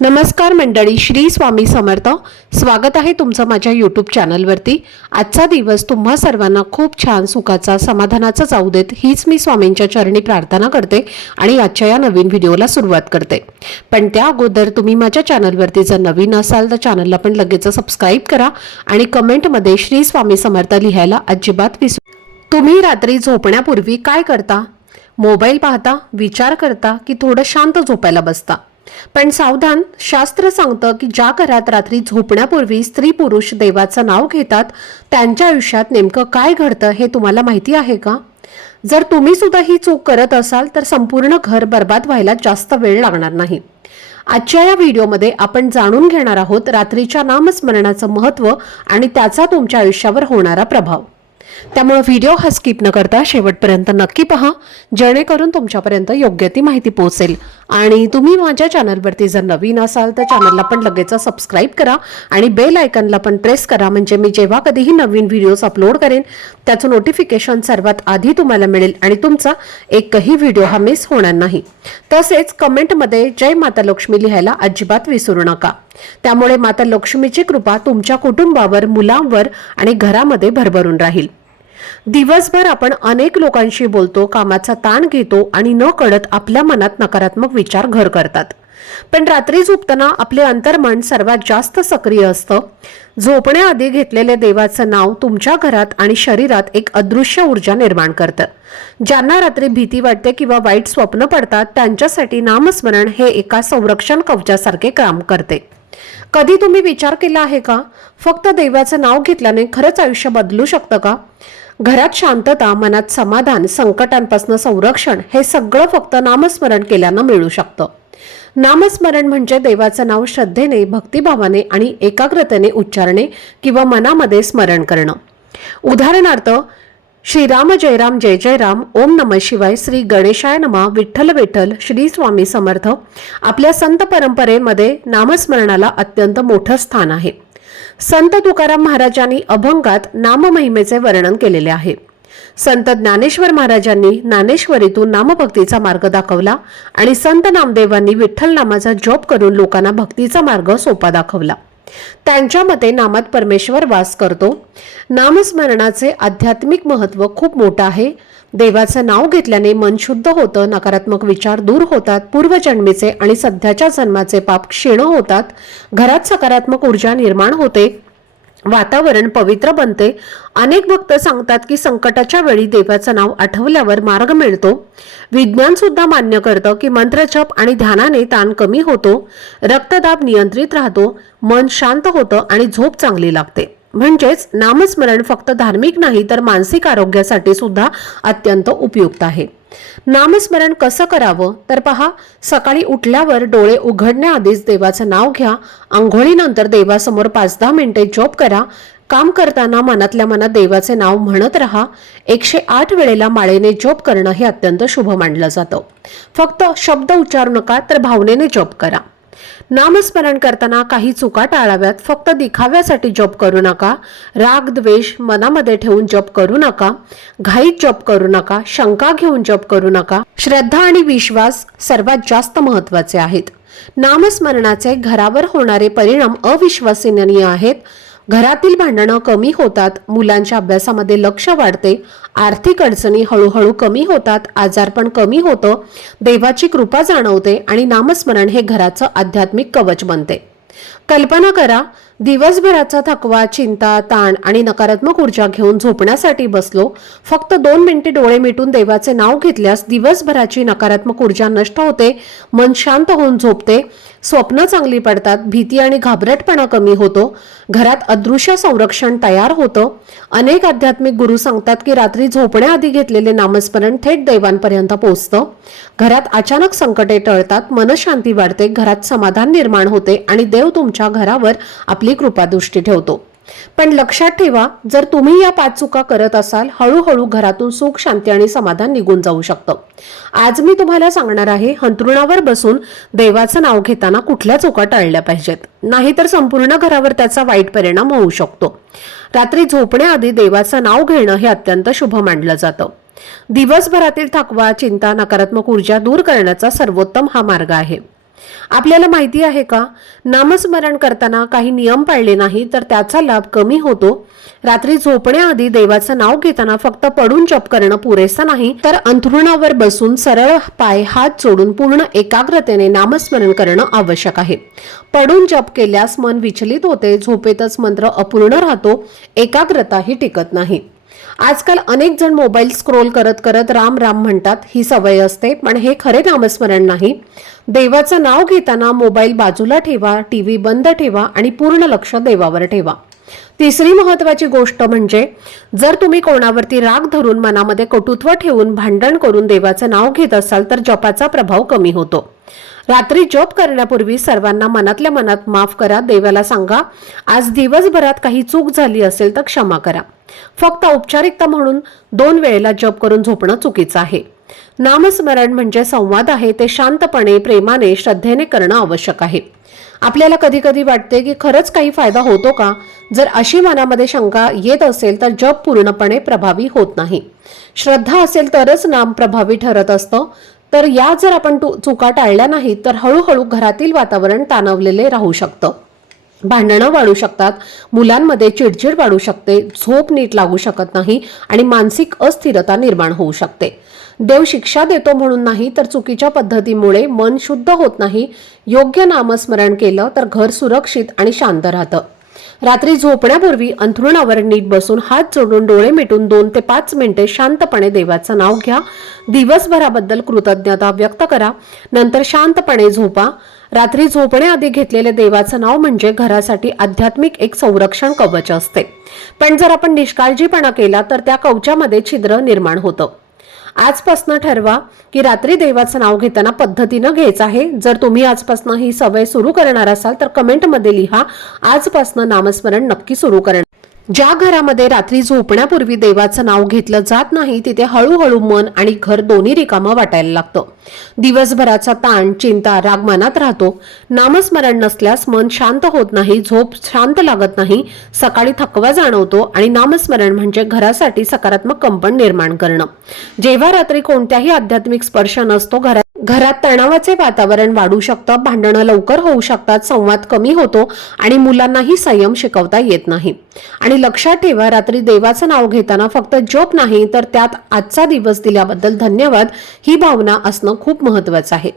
नमस्कार मंडळी, श्री स्वामी समर्थ. स्वागत आहे तुमचं माझ्या यूट्यूब चॅनलवरती. आजचा दिवस तुम्हा सर्वांना खूप छान सुखाचा समाधानाचा जाऊ देत हीच मी स्वामींच्या चरणी प्रार्थना करते आणि आजच्या या नवीन व्हिडिओला सुरुवात करते. पण त्या अगोदर तुम्ही माझ्या चॅनलवरती जर नवीन असाल तर चॅनलला पण लगेच सबस्क्राईब करा आणि कमेंटमध्ये श्री स्वामी समर्थ लिहायला अजिबात विसरू. तुम्ही रात्री झोपण्यापूर्वी काय करता? मोबाईल पाहता, विचार करता की थोडं शांत झोपायला बसता? पण सावधान, शास्त्र सांगतं की ज्या घरात रात्री झोपण्यापूर्वी स्त्री पुरुष देवाचं नाव घेतात त्यांच्या आयुष्यात नेमकं काय घडतं हे तुम्हाला माहिती आहे का? जर तुम्ही सुद्धा ही चूक करत असाल तर संपूर्ण घर बर्बाद व्हायला जास्त वेळ लागणार नाही. आजच्या या व्हिडिओमध्ये आपण जाणून घेणार आहोत रात्रीच्या नामस्मरणाचं महत्त्व आणि त्याचा तुमच्या आयुष्यावर होणारा प्रभाव. त्यामुळे व्हिडिओ हा स्किप न करता शेवटपर्यंत नक्की पहा, जेणेकरून तुमच्यापर्यंत योग्य ती माहिती पोहोचेल. आणि तुम्ही माझ्या चॅनलवरती जर नवीन असाल तर चॅनलला पण लगेच सबस्क्राईब करा आणि बेल आयकॉनला पण प्रेस करा, म्हणजे मी जेव्हा कधीही नवीन व्हिडिओज अपलोड करेन त्याचं नोटिफिकेशन सर्वात आधी तुम्हाला मिळेल आणि तुमचा एकही व्हिडिओ हा मिस होणार नाही. तसेच कमेंटमध्ये जय माता लक्ष्मी लिहायला अजिबात विसरू नका. त्यामुळे माता लक्ष्मीची कृपा तुमच्या कुटुंबावर, मुलांवर आणि घरामध्ये भरभरून राहील. दिवसभर आपण अनेक लोकांशी बोलतो, कामाचा ताण घेतो आणि न कळत आपल्या मनात नकारात्मक विचार घर करतात. पण रात्री झोपताना आपले अंतर्मन सर्वात जास्त सक्रिय असतं. झोपण्याआधी घेतलेले देवाचं नाव तुमच्या घरात आणि शरीरात एक अदृश्य ऊर्जा निर्माण करतं. ज्यांना रात्री भीती वाटते किंवा वाईट स्वप्न पडतात त्यांच्यासाठी नामस्मरण हे एका संरक्षण कवचासारखे काम करते. कधी तुम्ही विचार केला आहे का, फक्त देवाचं नाव घेतल्याने खरंच आयुष्य बदलू शकतं का? घरात शांतता, मनात समाधान, संकटांपासून संरक्षण हे सगळं फक्त नामस्मरण केल्यानं मिळू शकतं. नामस्मरण म्हणजे देवाचं नाव श्रद्धेने, भक्तिभावाने आणि एकाग्रतेने उच्चारणे किंवा मनामध्ये स्मरण करणं. उदाहरणार्थ, श्रीराम जय राम जय जय राम, ओम नमः शिवाय, श्री गणेशाय नमः, विठ्ठल विठ्ठल, श्री स्वामी समर्थ. आपल्या संत परंपरेमध्ये नामस्मरणाला अत्यंत मोठं स्थान आहे. संत तुकाराम महाराजांनी अभंगात नाममहिमेचे वर्णन केलेले आहे. संत ज्ञानेश्वर महाराजांनी ज्ञानेश्वरीतून नामभक्तीचा मार्ग दाखवला आणि संत नामदेवांनी विठ्ठल नामाचा जप करून लोकांना भक्तीचा मार्ग सोपा दाखवला. त्यांच्या मते नामात परमेश्वर वास करतो. नामस्मरणाचे आध्यात्मिक महत्त्व खूप मोठं आहे. देवाचं नाव घेतल्याने मन शुद्ध होतं, नकारात्मक विचार दूर होतात, पूर्वजन्मीचे आणि सध्याच्या जन्माचे पाप क्षीण होतात, घरात सकारात्मक ऊर्जा निर्माण होते, वातावरण पवित्र बनते. अनेक भक्त सांगतात की संकटाच्या वेळी देवाचं नाव आठवल्यावर मार्ग मिळतो. विज्ञान सुद्धा मान्य करतं की मंत्रजप आणि ध्यानाने ताण कमी होतो, रक्तदाब नियंत्रित राहतो, मन शांत होतं आणि झोप चांगली लागते. म्हणजेच नामस्मरण फक्त धार्मिक नाही तर मानसिक आरोग्यासाठी सुद्धा अत्यंत उपयुक्त आहे. नामस्मरण कसं करावं तर पहा, सकाळी उठल्यावर डोळे उघडण्याआधीच देवाचं नाव घ्या. आंघोळीनंतर देवासमोर 5-10 मिनिटे जप करा. काम करताना मनातल्या मनात देवाचे नाव म्हणत राहा. 108 वेळेला माळेने जप करणं हे अत्यंत शुभ मानलं जातं. फक्त शब्द उच्चारू नका तर भावनेने जप करा. नामस्मरण करताना काही चुका टाळाव्यात. फक्त दिखाव्यासाठी जप करू नका. राग द्वेष मनामध्ये ठेवून जप करू नका. घाईत जप करू नका. शंका घेऊन जप करू नका. श्रद्धा आणि विश्वास सर्वात जास्त महत्त्वाचे आहेत. नामस्मरणाचे घरावर होणारे परिणाम अविश्वसनीय आहेत. घरातील भांडणं कमी होतात, मुलांच्या अभ्यासामध्ये लक्ष वाढते, आर्थिक अडचणी हळूहळू कमी होतात, आजारपण कमी होतं, देवाची कृपा जाणवते आणि नामस्मरण हे घराचं आध्यात्मिक कवच बनते. कल्पना करा, दिवसभराचा थकवा, चिंता, ताण आणि नकारात्मक ऊर्जा घेऊन झोपण्यासाठी बसलो. फक्त 2 मिनिटे डोळे मिटून देवाचे नाव घेतल्यास दिवसभराची नकारात्मक ऊर्जा नष्ट होते, मन शांत होऊन झोपते, स्वप्न चांगली पडतात, भीती आणि घाबरटपणा कमी होतो, घरात अदृश्य संरक्षण तयार होतं. अनेक आध्यात्मिक गुरु सांगतात की रात्री झोपण्याआधी घेतलेले नामस्मरण थेट देवांपर्यंत पोहोचतं. घरात अचानक संकटे टळतात, मनशांती वाढते, घरात समाधान निर्माण होते आणि देव तुमच्या घरावर आपली कृपादृष्टी ठेवतो. पण लक्षात ठेवा, जर तुम्ही या 5 चुका करत असाल, हळूहळू घरातून सुख, शांती आणि समाधान निघून जाऊ शकतं. आज मी तुम्हाला सांगणार आहे, अंथरुणावर बसून देवाचं नाव घेताना कुठल्या चुका टाळल्या पाहिजेत, नाहीतर संपूर्ण घरावर त्याचा वाईट परिणाम होऊ शकतो. रात्री झोपण्याआधी देवाचं नाव घेणं हे अत्यंत शुभ मानलं जातं. दिवसभरातील थकवा, चिंता, नकारात्मक ऊर्जा दूर करण्याचा सर्वोत्तम हा मार्ग आहे. आपल्याला माहिती आहे का, नामस्मरण करताना काही नियम पाळले नाही तर त्याचा लाभ कमी होतो. रात्री झोपण्याआधी देवाचं नाव घेताना फक्त पडून जप करणं पुरेसं नाही, तर अंथरुणावर बसून सरळ पाय हात जोडून पूर्ण एकाग्रतेने नामस्मरण करणं आवश्यक आहे. पडून जप केल्यास मन विचलित होते, झोपेतच मंत्र अपूर्ण राहतो, एकाग्रताही टिकत नाही. आजकाल अनेक जण मोबाईल स्क्रोल करत करत राम राम म्हणतात, ही सवय असते, पण हे खरे नामस्मरण नाही. देवाचं नाव घेताना मोबाईल बाजूला ठेवा, टीव्ही बंद ठेवा आणि पूर्ण लक्ष देवावर ठेवा. तिसरी महत्वाची गोष्ट म्हणजे, जर तुम्ही कोणावरती राग धरून मनामध्ये कटुत्व ठेवून भांडण करून देवाचं नाव घेत असाल तर जपाचा प्रभाव कमी होतो. रात्री जप करण्यापूर्वी सर्वांना मनातल्या मनात माफ करा. देवाला सांगा, आज दिवसभरात काही चूक झाली असेल तर क्षमा करा. फक्त औपचारिकता म्हणून 2 वेळेला जप करून झोपणं चुकीचं आहे. नामस्मरण म्हणजे संवाद आहे, ते शांतपणे, प्रेमाने, श्रद्धेने करणं आवश्यक आहे. आपल्याला कधी कधी वाटते की खरंच काही फायदा होतो का? जर अशी मनामध्ये शंका येत असेल तर जप पूर्णपणे प्रभावी होत नाही. श्रद्धा असेल तरच नाम प्रभावी ठरत असतं. तर या जर आपण चुका टाळल्या नाहीत तर हळूहळू घरातील वातावरण ताणवलेले राहू शकतं. भांडणं वाढू शकतात, मुलांमध्ये चिडचिड वाढू शकते, झोप नीट लागू शकत नाही आणि मानसिक अस्थिरता निर्माण होऊ शकते. देव शिक्षा देतो म्हणून नाही, तर चुकीच्या पद्धतीमुळे मन शुद्ध होत नाही. योग्य नामस्मरण केलं तर घर सुरक्षित आणि शांत राहतं. रात्री झोपण्यापूर्वी अंथरुणावर नीट बसून हात जोडून डोळे मिटून 2 ते 5 मिनिटे शांतपणे देवाचं नाव घ्या. दिवसभराबद्दल कृतज्ञता व्यक्त करा. नंतर शांतपणे झोपा. रात्री झोपण्याआधी घेतलेले देवाचं नाव म्हणजे घरासाठी आध्यात्मिक एक संरक्षण कवच असते. पण जर आपण निष्काळजीपणा केला तर त्या कवचामध्ये छिद्र निर्माण होतं. आजपासून ठरवा की रात्री देवाचं नाव घेताना पद्धतीनं घ्यायचं आहे. जर तुम्ही आजपासून ही सवय सुरू करणार असाल तर कमेंटमध्ये लिहा, आजपासून नामस्मरण नक्की सुरू करणार. ज्या घरामध्ये रात्री झोपण्यापूर्वी देवाचं नाव घेतलं जात नाही तिथे हळूहळू मन आणि घर दोन्ही रिकामं वाटायला लागतं. दिवसभराचा ताण, चिंता, राग मनात राहतो. नामस्मरण नसल्यास मन शांत होत नाही, झोप शांत लागत नाही, सकाळी थकवा जाणवतो आणि नामस्मरण म्हणजे घरासाठी सकारात्मक कंपन निर्माण करणं. जेव्हा रात्री कोणत्याही आध्यात्मिक स्पर्श नसतो, घरात तणावाचे वातावरण वाढू शकतं, भांडणं लवकर होऊ शकतात, संवाद कमी होतो आणि मुलांनाही संयम शिकवता येत नाही. आणि लक्षात ठेवा, रात्री देवाचं नाव घेताना फक्त जप नाही तर त्यात आजचा दिवस दिल्याबद्दल धन्यवाद ही भावना असणं खूप महत्वाचं आहे.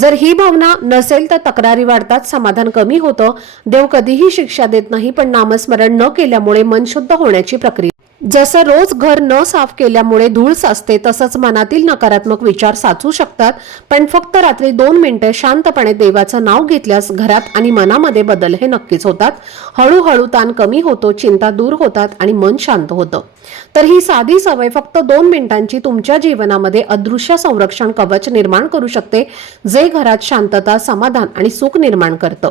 जर ही भावना नसेल तर तक्रारी वाढतात, समाधान कमी होतं. देव कधीही शिक्षा देत नाही, पण नामस्मरण न केल्यामुळे मन शुद्ध होण्याची प्रक्रिया. जसं रोज घर न साफ केल्यामुळे धूळ साचते, तसंच मनातील नकारात्मक विचार साचू शकतात. पण फक्त रात्री 2 मिनिटे शांतपणे देवाचं नाव घेतल्यास घरात आणि मनामध्ये बदल हे नक्कीच होतात. हळूहळू ताण कमी होतो, चिंता दूर होतात आणि मन शांत होतं. तर ही साधी सवय फक्त 2 मिनिटांची तुमच्या जीवनामध्ये अदृश्य संरक्षण कवच निर्माण करू शकते, जे घरात शांतता, समाधान आणि सुख निर्माण करतं.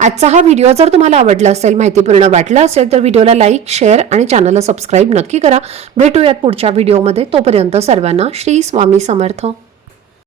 आजचा हा व्हिडिओ जर तुम्हाला आवडला असेल, माहितीपूर्ण वाटला असेल तर व्हिडिओला लाईक, शेअर आणि चॅनलला सबस्क्राईब नक्की करा. भेटूयात पुढच्या व्हिडिओमध्ये. तोपर्यंत सर्वांना श्री स्वामी समर्थ.